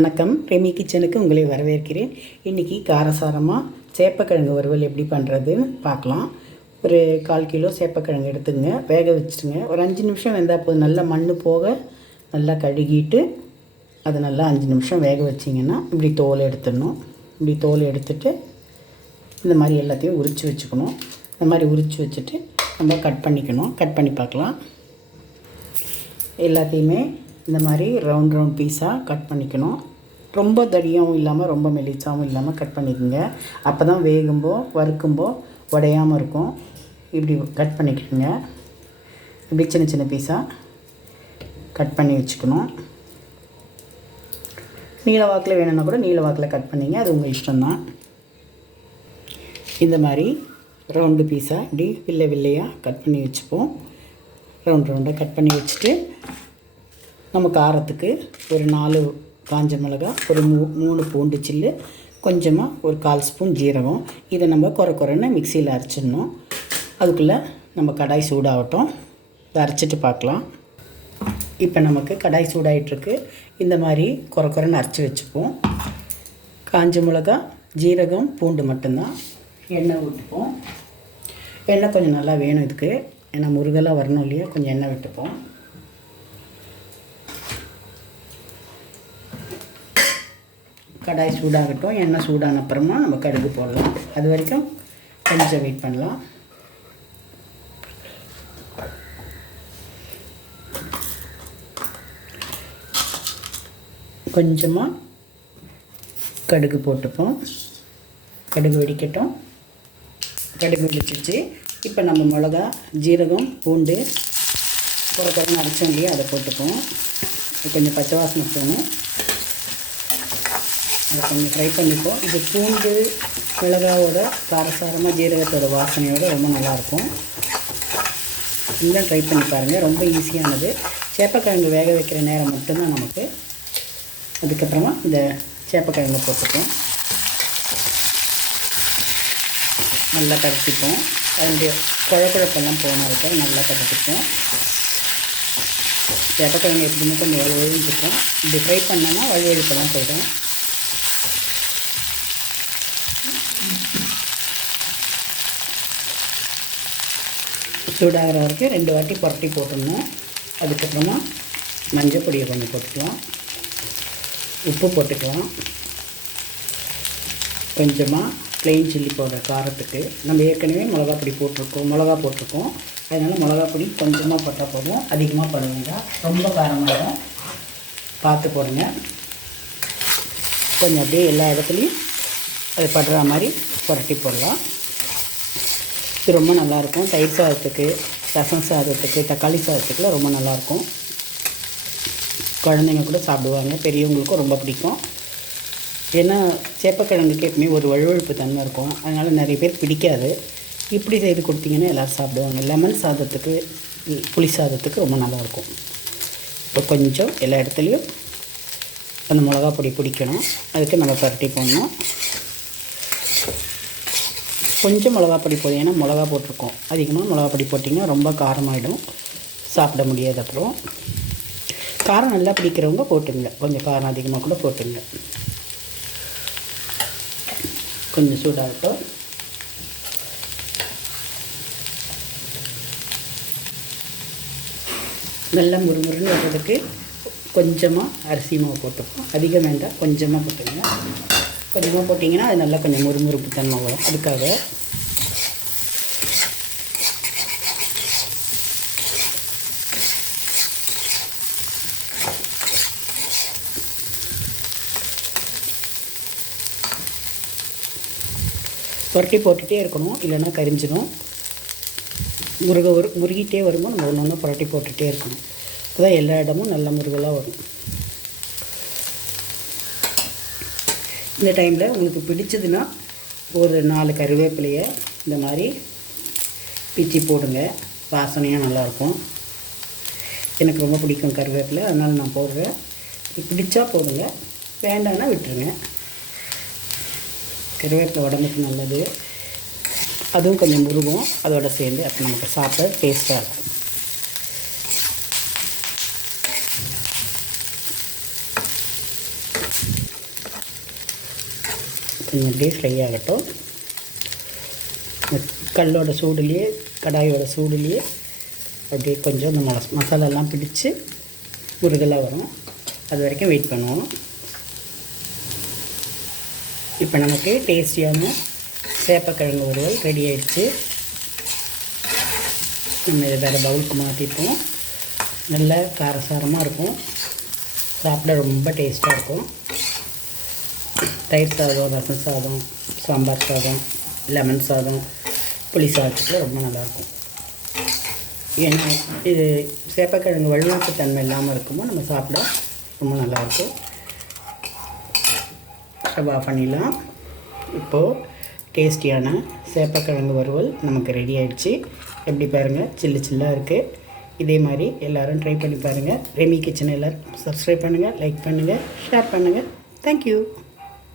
வணக்கம், ரெமி கிச்சனுக்கு உங்களை வரவேற்கிறேன். இன்றைக்கி காரசாரமாக சேப்பக்கிழங்கு வறுவல் எப்படி பண்ணுறதுன்னு பார்க்கலாம். ஒரு 1/4 கிலோ சேப்பக்கிழங்கு எடுத்துங்க, வேக வச்சுட்டுங்க. ஒரு 5 நிமிஷம் வெந்தால் போதும். நல்லா மண் போக நல்லா கழுகிட்டு அதை நல்லா 5 நிமிஷம் வேக வச்சிங்கன்னா இப்படி தோல் எடுத்துடணும். இப்படி தோல் எடுத்துட்டு இந்த மாதிரி எல்லாத்தையும் உரித்து வச்சுக்கணும். இந்த மாதிரி உரித்து வச்சுட்டு நம்ம கட் பண்ணிக்கணும். கட் பண்ணி பார்க்கலாம். எல்லாத்தையுமே இந்த மாதிரி ரவுண்ட் பீஸாக கட் பண்ணிக்கணும். ரொம்ப தடியாகவும் இல்லாமல் ரொம்ப மெலிசாகவும் இல்லாமல் கட் பண்ணிக்கோங்க. அப்போ தான் வேகும்போ வறுக்கும்போ உடையாமல் இருக்கும். இப்படி கட் பண்ணிக்கோங்க. இப்படி சின்ன சின்ன பீஸாக கட் பண்ணி வச்சுக்கணும். நீல வாக்கில் வேணும்னா கூட நீல வாக்கில் கட் பண்ணிங்க, அது உங்கள் இஷ்டம்தான். இந்த மாதிரி ரவுண்டு பீஸாக இப்படி வில்லையாக கட் பண்ணி வச்சுப்போம். ரவுண்டாக கட் பண்ணி வச்சுட்டு நம்ம காரத்துக்கு ஒரு 4 காஞ்ச மிளகா, ஒரு 3 பூண்டு சில்லு, கொஞ்சமாக ஒரு 1/4 ஸ்பூன் ஜீரகம். இதை நம்ம குறைன்னு மிக்சியில் அரைச்சிடணும். அதுக்குள்ளே நம்ம கடாய் சூடாகட்டும். இதை அரைச்சிட்டு பார்க்கலாம். இப்போ நமக்கு கடாய் சூடாகிட்டுருக்கு. இந்த மாதிரி குறைன்னு அரைச்சி வச்சுப்போம். காஞ்ச மிளகா, ஜீரகம், பூண்டு மட்டும்தான். எண்ணெய் விட்டுப்போம். எண்ணெய் கொஞ்சம் நல்லா வேணும் இதுக்கு, ஏன்னா முருகலாக வரணும் இல்லையா, கொஞ்சம் எண்ணெய் விட்டுப்போம். கடாய் சூடாகட்டும். எண்ணெய் சூடான அப்புறமா நம்ம கடுகு போடலாம். அது வரைக்கும் கொஞ்சம் வெயிட் பண்ணலாம். கொஞ்சமாக கடுகு போட்டுப்போம். கடுகு வெடிக்கட்டும். கடுகு வெடிச்சிச்சு. இப்போ நம்ம மிளகா, ஜீரகம், பூண்டு குறைன்னு அரைச்சோம் இல்லையா, அதை போட்டுப்போம். கொஞ்சம் பச்சை வாசனை போகணும். அதை கொஞ்சம் ஃப்ரை பண்ணிப்போம். இது பூண்டு மிளகாவோட காரசாரமாக ஜீரகத்தோட வாசனையோடு ரொம்ப நல்லாயிருக்கும். இன்னும் ட்ரை பண்ணி பாருங்கள். ரொம்ப ஈஸியானது. சேப்பக்கிழங்கு வேக வைக்கிற நேரம் மட்டும்தான் நமக்கு. அதுக்கப்புறமா இந்த சேப்பக்கிழங்கை போட்டுப்போம். நல்லா கரைச்சிப்போம். அதனுடைய குழப்பெல்லாம் போனதுக்கு நல்லா கரைச்சிப்போம். சேப்பக்கிழங்கு எப்படின்னு கொஞ்சம் வழுவழுஞ்சிப்போம். இப்படி ஃப்ரை பண்ணோன்னா வழுவழுப்பெல்லாம் போயிடும். சூடாகிற வரைக்கும் 2 வாட்டி புரட்டி போட்டுடணும். அதுக்கப்புறமா மஞ்சள் பொடியை கொஞ்சம் போட்டுக்கலாம். உப்பு போட்டுக்கலாம். கொஞ்சமாக ப்ளெயின் சில்லி பவுடர் காரத்துக்கு. நம்ம ஏற்கனவே மிளகா போட்டிருக்கோம். அதனால் மிளகா பொடி கொஞ்சமாக போட்டால் போதும், அதிகமாக போட வேண்டாம். ரொம்ப காரமாகிடும், பார்த்து போடுங்க. கொஞ்சம் அப்படியே எல்லா இடத்துலையும் அது படுற மாதிரி புரட்டி போடலாம். இது ரொம்ப நல்லாயிருக்கும். தயிர் சாதத்துக்கு, ரசம் சாதத்துக்கு, தக்காளி சாதத்துக்குலாம் ரொம்ப நல்லாயிருக்கும். குழந்தைங்க கூட சாப்பிடுவாங்க, பெரியவங்களுக்கும் ரொம்ப பிடிக்கும். ஏன்னா சேப்பக்கிழங்குக்கு எப்பவுமே ஒரு வழுவழுப்பு தன்மை இருக்கும். அதனால் நிறைய பேர் பிடிக்காது. இப்படி செய்து கொடுத்தீங்கன்னா எல்லோரும் சாப்பிடுவாங்க. லெமன் சாதத்துக்கு, புளி சாதத்துக்கு ரொம்ப நல்லாயிருக்கும். இப்போ கொஞ்சம் எல்லா இடத்துலையும் அந்த மிளகா பொடி பிடிக்கணும். அதுக்கு நம்ம பரட்டி போடணும். கொஞ்சம் மிளகா பொடி போதும், ஏன்னா மிளகா போட்டிருக்கோம். அதிகமாக மிளகா பொடி போட்டிங்கன்னா ரொம்ப காரமாகிடும், சாப்பிட முடியாது. அப்புறம் காரம் நல்லா பிடிக்கிறவங்க போட்டுங்க, கொஞ்சம் காரம் அதிகமாக கூட போட்டுங்க. கொஞ்சம் சூடாகட்டும். நல்லா முறுமுறுன்னு வர்றதுக்கு கொஞ்சமாக அரிசி மாவு போட்டுப்போம். அதிகம் வேண்டாம், கொஞ்சமாக போட்டுங்க. கொஞ்சமாக போட்டிங்கன்னா அது நல்லா கொஞ்சம் முறுமுறுப்பு தன்மை வரும். அதுக்காக புரட்டி போட்டுகிட்டே இருக்கணும், இல்லைன்னா கரிஞ்சிடும். முருகிட்டே வரும்போது நம்ம ஒன்று புரட்டி போட்டுகிட்டே இருக்கணும். அப்போ தான் எல்லா இடமும் நல்ல முருகலாக வரும். இந்த டைமில் உங்களுக்கு பிடிச்சதுன்னா ஒரு 4 கருவேப்பிலையை இந்த மாதிரி பிச்சு போடுங்க. வாசனையாக நல்லாயிருக்கும். எனக்கு ரொம்ப பிடிக்கும் கருவேப்பிலை, அதனால் நான் போடுறேன். பிடிச்சா போடுங்க, வேண்டாம்னா விட்டுருங்க. கருவேப்பிலை உடம்புக்கு நல்லது. அதுவும் கொஞ்சம் முருகும் அதோடு சேர்ந்து, அப்போ நமக்கு சாப்பிட டேஸ்ட்டாக இருக்கும். கொஞ்சம் அப்படியே ஃப்ரை ஆகட்டும். கல்லோட சூடுலேயே கடாயோட சூடுலேயே அப்படியே கொஞ்சம் இந்த மசாலாலாம் பிடிச்சி முருகலாக வரும். அது வரைக்கும் வெயிட் பண்ணுவோம். இப்போ நமக்கு டேஸ்டியான சேப்பக்கிழங்கு வறுவல் ரெடி ஆகிடுச்சு. நம்ம இதை வேறு பவுலுக்கு மாற்றிப்போம். நல்ல காரசாரமாக இருக்கும், சாப்பிட ரொம்ப டேஸ்ட்டாக இருக்கும். தயிர் சாதம், ரசம் சாதம், சாம்பார் சாதம், லெமன் சாதம், புளி சாதத்துக்கு ரொம்ப நல்லாயிருக்கும். ஏன்னா இது சேப்பக்கிழங்கு வழுவழுப்பு தன்மை இல்லாமல் இருக்குமோ நம்ம சாப்பிட ரொம்ப நல்லாயிருக்கும். ஸ்டவ் ஆஃப் பண்ணிடலாம். இப்போது டேஸ்டியான சேப்பக்கிழங்கு வறுவல் நமக்கு ரெடி ஆகிடுச்சு. எப்படி பாருங்கள், சில்லு சில்லாக இருக்குது. இதே மாதிரி எல்லோரும் ட்ரை பண்ணி பாருங்கள். ரெமி கிச்சன் எல்லோரும் சப்ஸ்கிரைப் பண்ணுங்கள், லைக் பண்ணுங்கள், ஷேர் பண்ணுங்கள். தேங்க்யூ.